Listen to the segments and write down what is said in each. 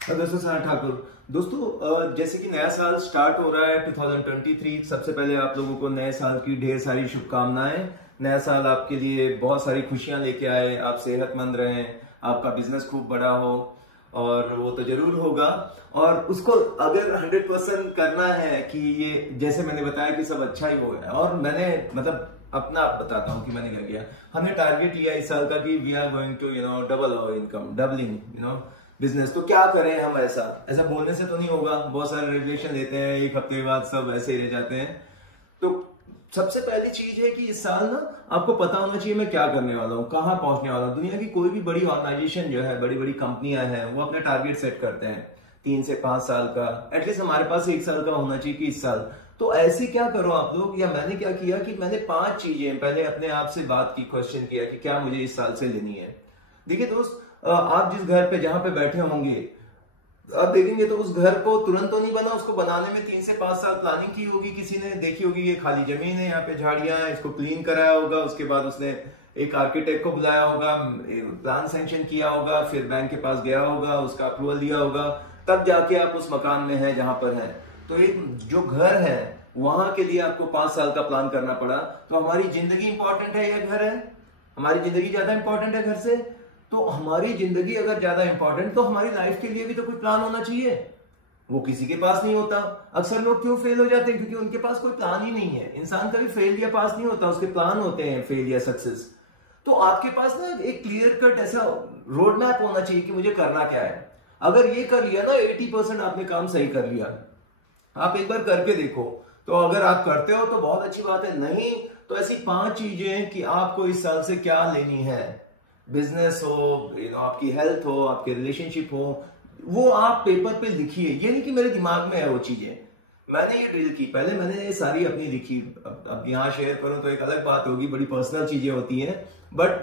दोस्तों सना ठाकुर। दोस्तों जैसे कि नया साल स्टार्ट हो रहा है 2023। सबसे पहले आप लोगों को नए साल की ढेर सारी शुभकामनाएं। नया साल आपके लिए बहुत सारी खुशियां लेके आए, आप सेहतमंद रहें, आपका बिजनेस खूब बड़ा हो, और वो तो जरूर होगा। और उसको अगर 100% करना है कि ये जैसे मैंने बताया कि सब अच्छा ही हो गया। और मैंने मतलब अपना बताता हूँ कि मैंने क्या किया। हमने टारगेट लिया इस साल का कि we are going to double our income, doubling business. तो क्या करें हम? ऐसा बोलने से तो नहीं होगा। बहुत सारे रेगुलेशन लेते हैं, एक हफ्ते बाद सब ऐसे ही रह जाते हैं। तो सबसे पहली चीज है कि इस साल ना आपको पता होना चाहिए मैं क्या करने वाला हूँ, कहाँ पहुंचने वाला हूँ। दुनिया की कोई भी बड़ी ऑर्गेनाइजेशन जो है, बड़ी बड़ी कंपनियां हैं, वो अपने टारगेट सेट करते हैं 3 से 5 साल का। एटलीस्ट हमारे पास 1 साल का होना चाहिए कि इस साल। तो ऐसे क्या करो आप लोग, या मैंने क्या किया कि मैंने 5 चीजें पहले अपने आप से बात की, क्वेश्चन किया कि क्या मुझे इस साल से लेनी है। देखिए दोस्त, आप जिस घर पे जहां पे बैठे होंगे, आप देखेंगे तो उस घर को तुरंत तो नहीं बना, उसको बनाने में 3 से 5 साल प्लानिंग की होगी। किसी ने देखी होगी ये खाली जमीन है, यहाँ पे झाड़ियां हैं, इसको क्लीन कराया होगा, उसके बाद उसने एक आर्किटेक्ट को बुलाया होगा, प्लान सैंक्शन किया होगा, फिर बैंक के पास गया होगा, उसका अप्रूवल लिया होगा, तब जाके आप उस मकान में हैं जहां पर हैं। तो एक जो घर है वहां के लिए आपको 5 साल का प्लान करना पड़ा। तो हमारी जिंदगी इंपॉर्टेंट है या घर है? हमारी जिंदगी ज्यादा इंपॉर्टेंट है घर से? तो हमारी जिंदगी अगर ज्यादा इंपॉर्टेंट, तो हमारी लाइफ के लिए भी तो कोई प्लान होना चाहिए। वो किसी के पास नहीं होता। अक्सर लोग क्यों फेल हो जाते हैं? क्योंकि उनके पास कोई प्लान ही नहीं है। इंसान कभी फेल या पास नहीं होता, उसके प्लान होते हैं, फेल या सक्सेस। तो आपके पास ना एक क्लियर कट ऐसा रोड मैप होना चाहिए कि मुझे करना क्या है। अगर ये कर लिया ना, 80% आपने काम सही कर लिया। आप एक बार करके देखो। तो अगर आप करते हो तो बहुत अच्छी बात है, नहीं तो ऐसी 5 चीजें कि आपको इस साल से क्या लेनी है। बिजनेस हो, आपकी हेल्थ हो, आपके रिलेशनशिप हो, वो आप पेपर पे लिखिए। ये नहीं कि मेरे दिमाग में है वो चीजें। मैंने ये ड्रिल की, पहले मैंने ये सारी अपनी लिखी। अब यहाँ शेयर करूं तो एक अलग बात होगी, बड़ी पर्सनल चीजें होती हैं। बट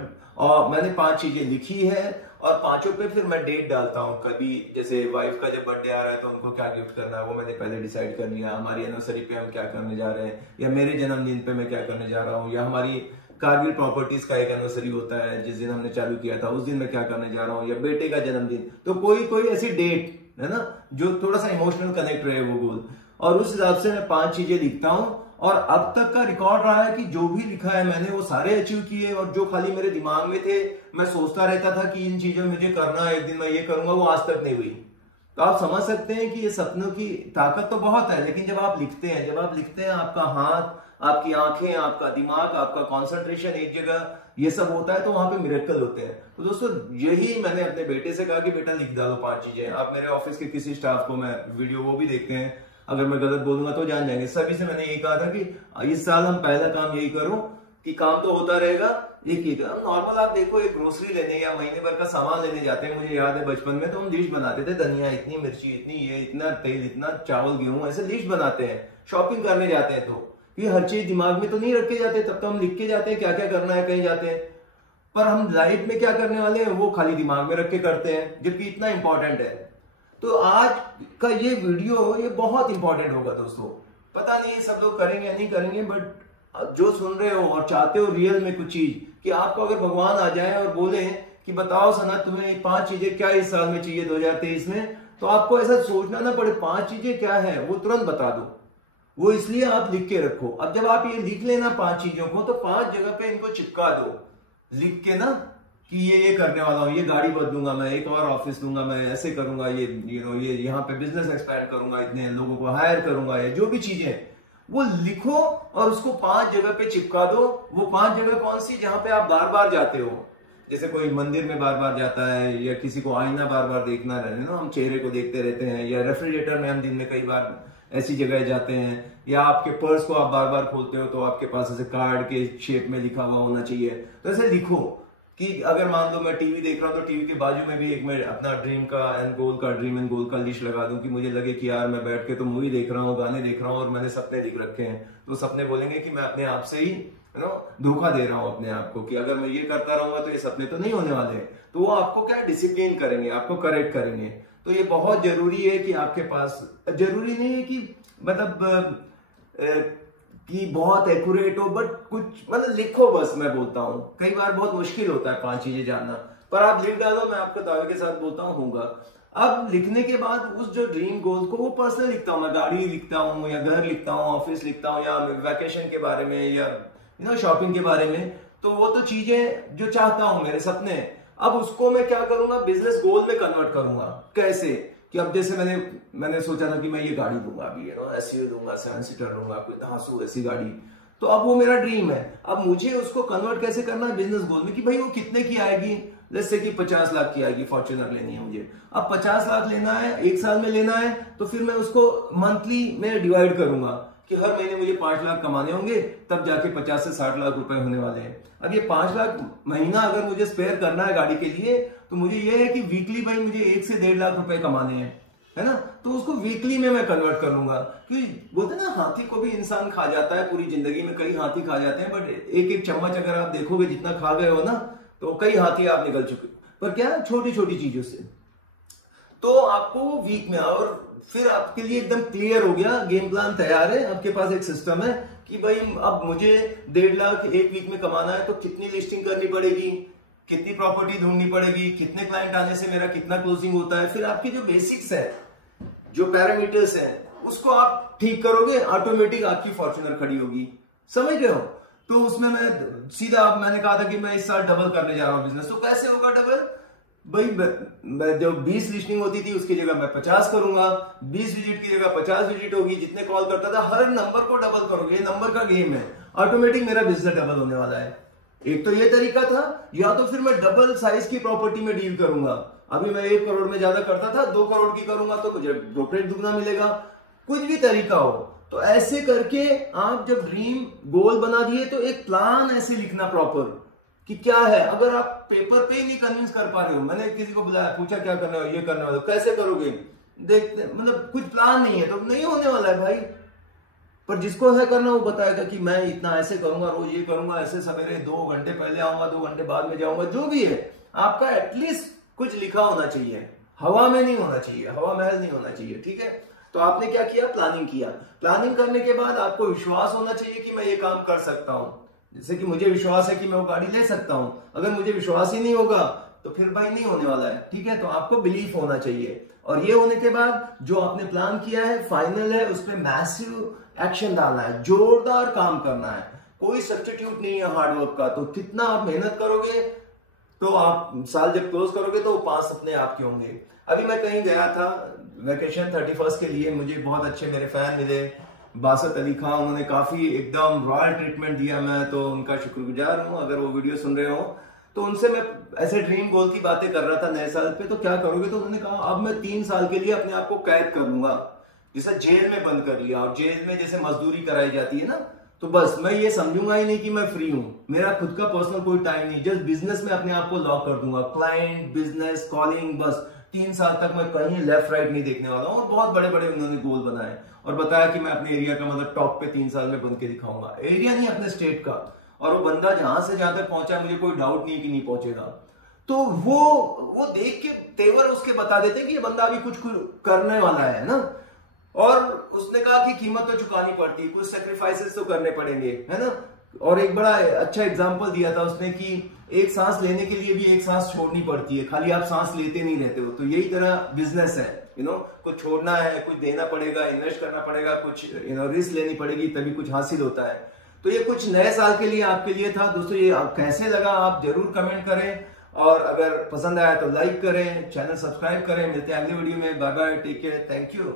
मैंने 5 चीजें लिखी है, और 5 पे फिर मैं डेट डालता हूँ। कभी जैसे वाइफ का जब बर्थडे आ रहा है तो उनको क्या गिफ्ट करना है वो मैंने पहले डिसाइड कर लिया। हमारी एनिवर्सरी पे हम क्या करने जा रहे हैं, या मेरे जन्मदिन पे मैं क्या करने जा रहा हूँ, या हमारी कारगिल प्रॉपर्टीज का एक एनिवर्सरी होता है जिस दिन हमने चालू किया था, उस दिन मैं क्या करने जा रहा हूँ, या बेटे का जन्मदिन। तो कोई कोई ऐसी डेट है ना जो थोड़ा सा इमोशनल कनेक्ट रहे वो गोल। और उस हिसाब से मैं 5 चीजें लिखता हूँ। और अब तक का रिकॉर्ड रहा है कि जो भी लिखा है मैंने वो सारे अचीव किए। और जो खाली मेरे दिमाग में थे, मैं सोचता रहता था कि इन चीजों में मुझे करना है, एक दिन मैं ये करूंगा, वो आज तक नहीं हुई। तो आप समझ सकते हैं कि ये सपनों की ताकत तो बहुत है, लेकिन जब आप लिखते हैं, आपका हाथ, आपकी आंखें, आपका दिमाग, आपका कंसंट्रेशन एक जगह, ये सब होता है, तो वहां पे मिरेकल होते हैं। तो दोस्तों यही मैंने अपने बेटे से कहा कि बेटा लिख डालो 5 चीजें। आप मेरे ऑफिस के किसी स्टाफ को, मैं वीडियो वो भी देखते हैं, अगर मैं गलत बोलूंगा तो जान जाएंगे। सभी से मैंने यही कहा था कि इस साल हम पहला काम यही करो कि काम तो होता रहेगा, एक नॉर्मल आप देखो, एक ग्रोसरी लेने या महीने भर का सामान लेने जाते हैं। मुझे याद है बचपन में तो हम लिस्ट बनाते थे, धनिया इतनी, मिर्ची इतनी, ये इतना तेल, इतना चावल, गेहूं, ऐसे लिस्ट बनाते हैं। शॉपिंग करने जाते हैं तो ये हर चीज दिमाग में तो नहीं रख के जाते, तब तो हम लिख के जाते हैं क्या क्या करना है कहीं जाते हैं। पर हम लाइफ में क्या करने वाले हैं वो खाली दिमाग में रख के करते हैं, जबकि इतना इंपॉर्टेंट है। तो आज का ये वीडियो ये बहुत इंपॉर्टेंट होगा दोस्तों। पता नहीं सब लोग करेंगे या नहीं करेंगे, बट जो सुन रहे हो और चाहते हो रियल में कुछ चीज, कि आपको अगर भगवान आ जाए और बोले कि बताओ सना तुम्हें 5 चीजें क्या इस साल में चाहिए 2023 में, तो आपको ऐसा सोचना ना पड़े 5 चीजें क्या है, वो तुरंत बता दो। वो इसलिए आप लिख के रखो। अब जब आप ये लिख लेना 5 चीजों को, तो 5 जगह पे इनको चिपका दो लिख के ना, कि ये करने वाला हूँ, ये गाड़ी बदलूंगा मैं, एक और ऑफिस लूंगा मैं, ऐसे करूंगा, ये ये यहाँ पे बिजनेस एक्सपैंड करूंगा, इतने लोगों को हायर करूंगा, ये जो भी चीजें वो लिखो और उसको 5 जगह पे चिपका दो। वो 5 जगह कौन सी? जहां पे आप बार बार जाते हो। जैसे कोई मंदिर में बार बार जाता है, या किसी को आईना बार बार देखना रहने ना, हम चेहरे को देखते रहते हैं, या रेफ्रिजरेटर में हम दिन में कई बार ऐसी जगह जाते हैं, या आपके पर्स को आप बार बार खोलते हो तो आपके पास ऐसे कार्ड के शेप में लिखा हुआ होना चाहिए। तो ऐसे लिखो कि अगर मान लो मैं टीवी देख रहा हूँ तो टीवी के बाजू में भी एक मैं अपना ड्रीम एंड गोल का लिस्ट लगा दूं, कि मुझे लगे कि यार मैं बैठ के तो मूवी देख रहा हूँ, गाने देख रहा हूँ, और मैंने सपने लिख रखे हैं। तो सपने बोलेंगे कि मैं अपने आप से ही धोखा दे रहा हूँ अपने आप को, कि अगर मैं ये करता रहूंगा तो ये सपने तो नहीं होने वाले। तो वो आपको क्या डिसिप्लिन करेंगे, आपको करेक्ट करेंगे। तो ये बहुत जरूरी है कि आपके पास, जरूरी नहीं है कि मतलब कि बहुत एक्यूरेट हो, बट कुछ मतलब लिखो बस। मैं बोलता हूँ कई बार बहुत मुश्किल होता है 5 चीजें जानना, पर आप लिख डालो, मैं आपको दावे के साथ बोलता हूँ होगा। अब लिखने के बाद उस जो ड्रीम गोल को वो पर्सनल लिखता हूँ, मैं गाड़ी लिखता हूँ या घर लिखता हूँ, ऑफिस लिखता हूँ या वैकेशन के बारे में या शॉपिंग के बारे में। तो वो तो चीजें जो चाहता हूँ, मेरे सपने। अब उसको मैं क्या करूंगा, बिजनेस गोल में कन्वर्ट करूंगा। कैसे कि अब जैसे मैंने सोचा था कि मैं ये गाड़ी दूंगा अभी, एसयूवी दूंगा, 7 सीटर दूंगा, कोई धांसू ऐसी गाड़ी। तो अब वो मेरा ड्रीम है। अब मुझे उसको कन्वर्ट कैसे करना है बिजनेस गोल में, कि भाई वो कितने की आएगी। जैसे कि 50 लाख की आएगी, फॉर्च्यूनर लेनी है मुझे। अब 50 लाख लेना है, 1 साल में लेना है, तो फिर मैं उसको मंथली में डिवाइड करूंगा कि हर महीने मुझे 5 लाख कमाने होंगे, तब जाके 50 से 60 लाख रुपए होने वाले हैं। अब ये 5 लाख महीना अगर मुझे स्पेयर करना है गाड़ी के लिए, तो मुझे ये है कि वीकली भाई मुझे 1 से 1.5 लाख रुपए कमाने हैं, है ना। तो उसको वीकली में मैं कन्वर्ट कर लूंगा। क्योंकि बोलते हैं ना, हाथी को भी इंसान खा जाता है, पूरी जिंदगी में कई हाथी खा जाते हैं, बट एक एक चम्मच अगर आप देखोगे जितना खा गए हो ना, तो कई हाथी आप निकल चुके, पर क्या छोटी छोटी चीजों से। तो आपको वीक में, और फिर आपके लिए एकदम क्लियर हो गया, गेम प्लान तैयार है, आपके पास एक सिस्टम है कि भाई अब मुझे 1.5 लाख एक वीक में कमाना है, तो कितनी लिस्टिंग करनी पड़ेगी, कितनी प्रॉपर्टी ढूंढनी पड़ेगी, कितने क्लाइंट आने से मेरा कितना क्लोजिंग होता है। फिर आपकी जो बेसिक्स है, जो पैरामीटर्स हैं, उसको आप ठीक करोगे, ऑटोमेटिक आपकी फॉर्च्यूनर खड़ी होगी। समझ रहे हो। तो उसमें मैं सीधा, मैंने कहा था कि मैं इस साल डबल करने जा रहा हूं बिजनेस। तो कैसे होगा डबल भाई, जो 20 लिस्टिंग होती थी उसकी जगह मैं 50 करूंगा, 20 विजिट की जगह 50 विजिट होगी, जितने कॉल करता था हर नंबर को डबल करोगे। ये नंबर का गेम है, ऑटोमेटिक मेरा बिजनेस डबल होने वाला है। एक तो ये तरीका था, या तो फिर मैं डबल साइज की प्रॉपर्टी में डील करूंगा। अभी मैं 1 करोड़ में ज्यादा करता था, 2 करोड़ की करूंगा तो मुझे ब्रोकरेज दुगना मिलेगा। कुछ भी तरीका हो, तो ऐसे करके आप जब ड्रीम गोल बना दिए, तो एक प्लान ऐसे लिखना प्रॉपर कि क्या है। अगर आप पेपर पे ही नहीं कन्विंस कर पा रहे हो, मैंने किसी को बुलाया, पूछा क्या करना है, ये करना है, तो कैसे करोगे, देखते मतलब कुछ प्लान नहीं है तो नहीं होने वाला है भाई। पर जिसको है करना, वो बताएगा कि मैं इतना ऐसे करूंगा, रोज ये करूंगा, ऐसे सवेरे 2 घंटे पहले आऊंगा, 2 घंटे बाद में जाऊंगा। जो भी है, आपका एटलीस्ट कुछ लिखा होना चाहिए, हवा में नहीं होना चाहिए, हवा महल नहीं होना चाहिए, ठीक है। तो आपने क्या किया, प्लानिंग किया। प्लानिंग करने के बाद आपको विश्वास होना चाहिए कि मैं ये काम कर सकता हूं। जैसे कि मुझे विश्वास है कि मैं वो गाड़ी ले सकता हूं। अगर मुझे विश्वास ही नहीं होगा तो फिर भाई नहीं होने वाला है, ठीक है। तो आपको बिलीफ होना चाहिए, और ये होने के बाद जो आपने प्लान किया है फाइनल है, उस पर मैसिव एक्शन डालना है, जोरदार काम करना है। कोई सब्स्टिट्यूट नहीं है हार्डवर्क का। तो कितना आप मेहनत करोगे, तो आप साल जब क्लोज करोगे तो 5 सपने आपके होंगे। अभी मैं कहीं गया था वेकेशन 31 के लिए, मुझे बहुत अच्छे मेरे फैन मिले, बासत अली खान, उन्होंने काफी एकदम रॉयल ट्रीटमेंट दिया। मैं तो उनका शुक्रगुजार हूँ। अगर वो वीडियो सुन रहे हो तो उनसे मैं ऐसे ड्रीम गोल की बातें कर रहा था नए साल पे, तो क्या करोगे। तो उन्होंने कहा अब मैं 3 साल के लिए अपने आप को कैद कर लूंगा, जैसे जेल में बंद कर लिया। और जेल में जैसे मजदूरी कराई जाती है ना, तो बस मैं ये समझूंगा ही नहीं कि मैं फ्री हूं, मेरा खुद का पर्सनल कोई टाइम नहीं, जस्ट बिजनेस में अपने आप को लॉक कर दूंगा, क्लाइंट, बिजनेस, कॉलिंग, बस 3 साल तक मैं कहीं लेफ्ट राइट नहीं देखने वाला हूँ। और बहुत बड़े बड़े उन्होंने गोल बनाए और बताया कि मैं अपने एरिया का मतलब टॉप पे 3 साल में बन के दिखाऊंगा। एरिया नहीं, अपने स्टेट का। और वो बंदा जहां से जहां तक पहुंचा, मुझे कोई डाउट नहीं कि नहीं पहुंचेगा। तो वो देख के तेवर उसके बता देते कि ये बंदा अभी कुछ करने वाला है ना। और उसने कहा कि कीमत तो चुकानी पड़ती है, कुछ सेक्रीफाइसेस तो करने पड़ेंगे, है ना। और एक बड़ा अच्छा एग्जांपल दिया था उसने कि एक सांस लेने के लिए भी एक सांस छोड़नी पड़ती है, खाली आप सांस लेते नहीं रहते हो। तो यही तरह बिजनेस है, कुछ छोड़ना है, कुछ देना पड़ेगा, इन्वेस्ट करना पड़ेगा, कुछ रिस्क लेनी पड़ेगी, तभी कुछ हासिल होता है। तो ये कुछ नए साल के लिए आपके लिए था दोस्तों। ये कैसे लगा आप जरूर कमेंट करें, और अगर पसंद आया तो लाइक करें, चैनल सब्सक्राइब करें। मिलते हैं अगली वीडियो में। Bye bye, take care, thank you.